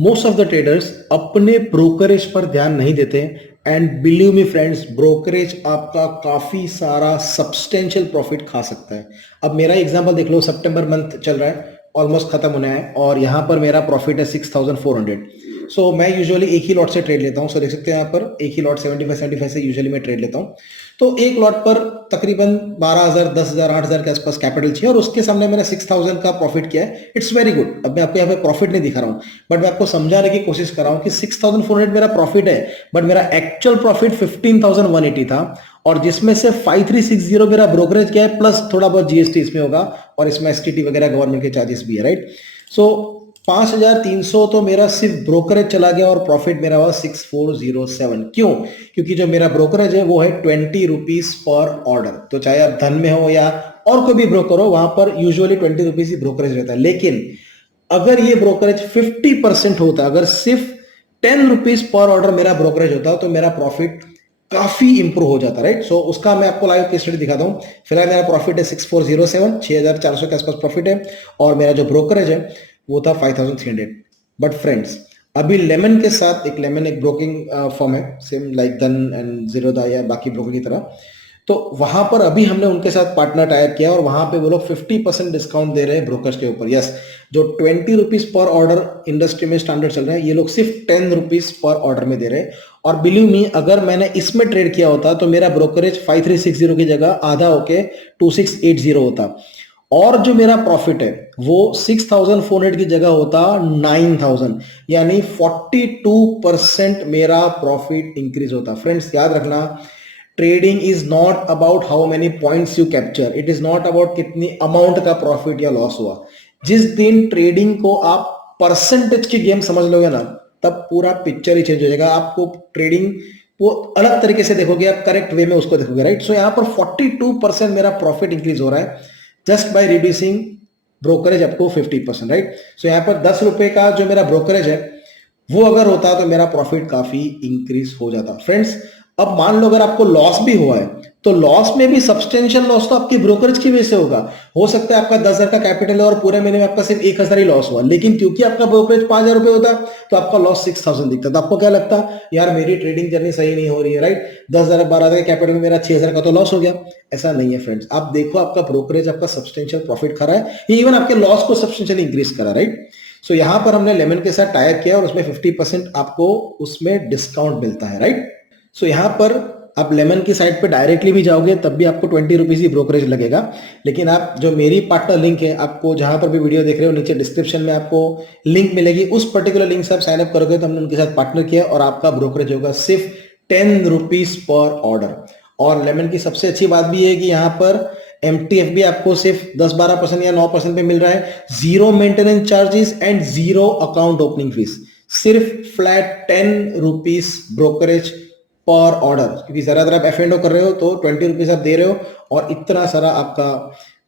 Most of the traders अपने brokerage पर ध्यान नहीं देते and believe me friends, brokerage आपका काफी सारा सब्सटेंशियल प्रॉफिट खा सकता है। अब मेरा एग्जांपल देख लो, सितंबर मंथ चल रहा है, ऑलमोस्ट खत्म होने है और यहाँ पर मेरा प्रॉफिट है 6400। सो मैं यूजुअली एक ही लॉट से ट्रेड लेता हूँ। सो देख सकते हैं यहाँ पर एक ही लॉट 75 से यूजुअली मैं ट्रेड लेता हूँ। तो एक लॉट पर तकरीबन 12,000, 10,000, 8,000 के आसपास कैपिटल चाहिए और उसके सामने मैंने 6,000 का प्रॉफिट किया है। It's very good. अब मैं आपको यहाँ पे प्रॉफिट नहीं दिखा रहा हूँ, बट मैं आपको समझाने की कोशिश कर रहा हूँ कि 6,400 मेरा प्रॉफिट है, बट मेरा एक्चुअल प्रॉफिट 15,180 था और जिसमें से 5,360 मेरा ब्रोकरेज किया है, प्लस थोड़ा बहुत जीएसटी इसमें होगा और इसमें एसटीटी वगैरह गवर्नमेंट के चार्जेस भी है, राइट। सो 5,300 तो मेरा सिर्फ ब्रोकरेज चला गया और प्रॉफिट मेरा हुआ 6,407। क्यों? क्योंकि जो मेरा ब्रोकरेज है वो है 20 रुपीज पर ऑर्डर। तो चाहे आप धन में हो या और कोई भी ब्रोकर हो, वहां पर यूजुअली 20 रुपीज ही ब्रोकरेज रहता है। लेकिन अगर ये ब्रोकरेज 50% होता, अगर सिर्फ 10 रुपीज पर ऑर्डर मेरा ब्रोकरेज होता तो मेरा प्रॉफिट काफी इंप्रूव हो जाता, राइट। सो उसका मैं आपको लाइव केस स्टडी दिखाता हूं। फिलहाल मेरा प्रॉफिट है 6,407, 6,400 के आसपास प्रॉफिट है और मेरा जो ब्रोकरेज है वो था 5,300। बट फ्रेंड्स, अभी लेमन के साथ एक ब्रोकिंग फर्म है, सेम लाइक धन एंड जीरोधा या बाकी ब्रोकर की तरह। तो वहां पर अभी हमने उनके साथ पार्टनर टाइप किया और वहां पे वो लोग 50% डिस्काउंट दे रहे हैं ब्रोकर्स के ऊपर। यस, जो 20 रुपीज पर ऑर्डर इंडस्ट्री में स्टैंडर्ड चल रहा है, ये लोग सिर्फ 10 रुपीज पर ऑर्डर में दे रहे हैं। और बिलीव मी, अगर मैंने इसमें ट्रेड किया होता तो मेरा ब्रोकरेज 5,360 की जगह आधा होके 2,680 होता और जो मेरा प्रॉफिट है वो 6,400 की जगह होता 9,000, यानी 42% मेरा प्रॉफिट इंक्रीज होता। फ्रेंड्स याद रखना, trading is not about how many points you capture, it is not about कितनी अमाउंट का प्रॉफिट या लॉस हुआ। जिस दिन ट्रेडिंग को आप परसेंटेज की गेम समझ लोगे ना, तब पूरा पिक्चर ही चेंज हो जाएगा। आपको ट्रेडिंग वो अलग तरीके से देखोगे, आप करेक्ट वे में उसको देखोगे, राइट। सो यहाँ पर 42% मेरा प्रॉफिट इंक्रीज हो रहा है just by reducing brokerage up to 50%, right. So यहाँ पर 10 रुपए का जो मेरा ब्रोकरेज है वो अगर होता तो मेरा प्रॉफिट काफी इंक्रीज हो जाता। फ्रेंड्स, अब मान लो अगर आपको लॉस भी हुआ है तो लॉस में भी सब्सटेंशियल लॉस तो आपके ब्रोकरेज की वजह से होगा। हो सकता है आपका 10,000 का कैपिटल है और पूरे महीने में आपका सिर्फ 1,000 ही लॉस हुआ, लेकिन क्योंकि आपका ब्रोकरेज 5,000 रुपए होता तो आपका लॉस 6,000 दिखता। तो आपको क्या लगता, यार मेरी ट्रेडिंग जर्नी सही नहीं हो रही है, राइट। 10,000 12,000 के कैपिटल में मेरा 6,000 का तो लॉस हो गया। ऐसा नहीं है फ्रेंड्स, आप देखो आपका ब्रोकरेज आपका सब्सटेंशियल प्रॉफिट खा रहा है, इवन आपके लॉस को सब्सटेंशियली इंक्रीज करा, राइट। सो यहां पर हमने लेमन के साथ टाइप किया और उसमें 50% आपको उसमें डिस्काउंट मिलता है, राइट। सो यहां पर आप लेमन की साइट पे डायरेक्टली भी जाओगे तब भी आपको 20 रुपीज ही ब्रोकरेज लगेगा। लेकिन आप जो मेरी पार्टनर लिंक है, आपको जहां पर भी वीडियो देख रहे हो नीचे डिस्क्रिप्शन में आपको लिंक मिलेगी, उस पर्टिकुलर लिंक से आप साइन अप करोगे तो हमने उनके साथ पार्टनर किया और आपका ब्रोकरेज होगा सिर्फ 10 रुपीज पर ऑर्डर। और लेमन की सबसे अच्छी बात भी है कि यहाँ पर एमटीएफ भी आपको सिर्फ 10-12% या 9% पे मिल रहा है, zero maintenance charges and zero account opening fees, सिर्फ फ्लैट 10 रुपीज ब्रोकरेज पर ऑर्डर। क्योंकि ज्यादातर आप एफ एंड ओ कर रहे हो तो 20 रुपीज आप दे रहे हो और इतना सारा आपका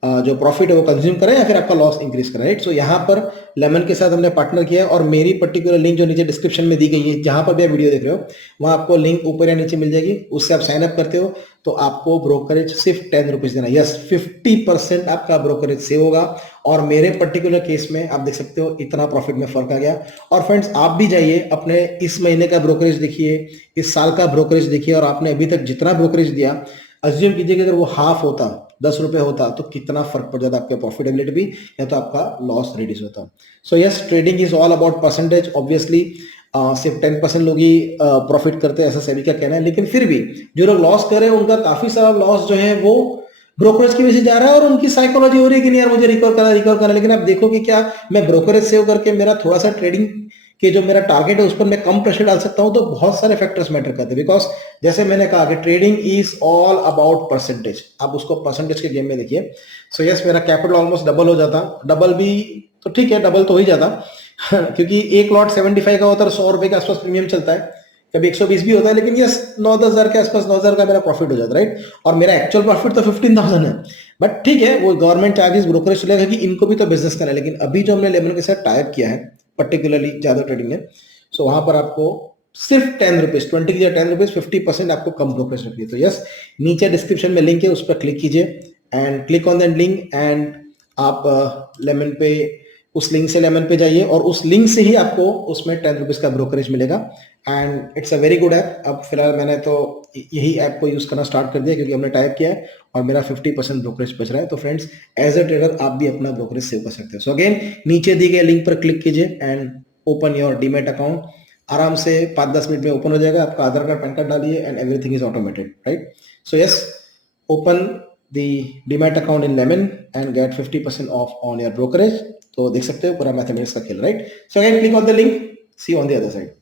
जो प्रॉफिट है वो कंज्यूम करें या फिर आपका लॉस इंक्रीज करें, राइट। सो यहाँ पर लेमन के साथ हमने पार्टनर किया है और मेरी पर्टिकुलर लिंक जो नीचे डिस्क्रिप्शन में दी गई है, जहां पर भी आप वीडियो देख रहे हो वहां आपको लिंक ऊपर या नीचे मिल जाएगी, उससे आप साइन अप करते हो तो आपको ब्रोकरेज सिर्फ 10 रुपीज देना। यस, 50% आपका ब्रोकरेज सेव होगा और मेरे पर्टिकुलर केस में आप देख सकते हो इतना प्रॉफिट में फर्क आ गया। और फ्रेंड्स, आप भी जाइए अपने इस महीने का ब्रोकरेज देखिए, इस साल का ब्रोकरेज देखिए और आपने अभी तक जितना ब्रोकरेज दिया, अज्यूम कीजिए कि अगर वो हाफ होता, 10 रुपए होता, तो कितना फर्क पड़ जाता आपके प्रॉफिटेबिलिटी भी या तो आपका लॉस रिड्यूस होता। So yes, trading is all about percentage. Obviously सिर्फ 10% लोग ही प्रॉफिट करते हैं ऐसा सभी का कहना है, लेकिन फिर भी जो लोग लॉस कर रहे हैं उनका काफी सारा लॉस जो है वो ब्रोकरेज की वजह से जा रहा है और उनकी साइकोलॉजी हो रही है कि नहीं यार मुझे रिकवर करना। लेकिन आप देखो कि क्या मैं ब्रोकरेज सेव करके मेरा थोड़ा सा ट्रेडिंग कि जो मेरा टारगेट है उस पर मैं कम प्रेशर डाल सकता हूं, तो बहुत सारे फैक्टर्स मैटर करते हैं। बिकॉज जैसे मैंने कहा कि trading is all about percentage, आप उसको परसेंटेज के गेम में देखिए। सो यस, मेरा कैपिटल ऑलमोस्ट डबल हो जाता, डबल भी तो ठीक है, डबल तो हो ही जाता क्योंकि एक लॉट 75 का होता है, 100 रुपए के आसपास प्रीमियम चलता है, कभी 120 भी होता है, लेकिन यस 9-10 हजार के आसपास 9,000 का मेरा प्रॉफिट हो जाता है, राइट। और मेरा एक्चुअल प्रॉफिट तो 15,000 है, बट ठीक है वो गवर्नमेंट चार्जेस ब्रोकरेज चलेगा कि इनको भी तो बिजनेस करना है। लेकिन अभी जो हमने लेमन के साथ टाइप किया है पर्टिकुलरली ज्यादा ट्रेडिंग में, सो वहां पर आपको सिर्फ 10 रुपीज, 20 की जगह 10 रुपीज, 50% आपको कम ब्रोकरेज रखिए। तो यस, नीचे डिस्क्रिप्शन में लिंक है, उस पर क्लिक कीजिए and click on that link and आप लेमन पे उस लिंक से लेमन पे जाइए और उस लिंक से ही आपको उसमें 10 रुपीज का ब्रोकरेज मिलेगा and it's a very good app. अब फिलहाल मैंने तो यही ऐप को यूज करना स्टार्ट कर दिया क्योंकि हमने टाइप किया है और मेरा 50% ब्रोकरेज बच रहा है। तो फ्रेंड्स, एज अ ट्रेडर आप भी अपना ब्रोकरेज सेव कर सकते हो। सो अगेन, नीचे दिए गए लिंक पर क्लिक कीजिए and open your demat account. आराम से 5-10 मिनट में ओपन हो जाएगा। आपका आधार कार्ड, पैन कार्ड डालिए and everything is automated, right? So yes, open the demat account in lemon and get 50% off on your brokerage। तो देख सकते हो पूरा मैथमेटिक्स का खेल, right? So again, click on the link, see you on the other side.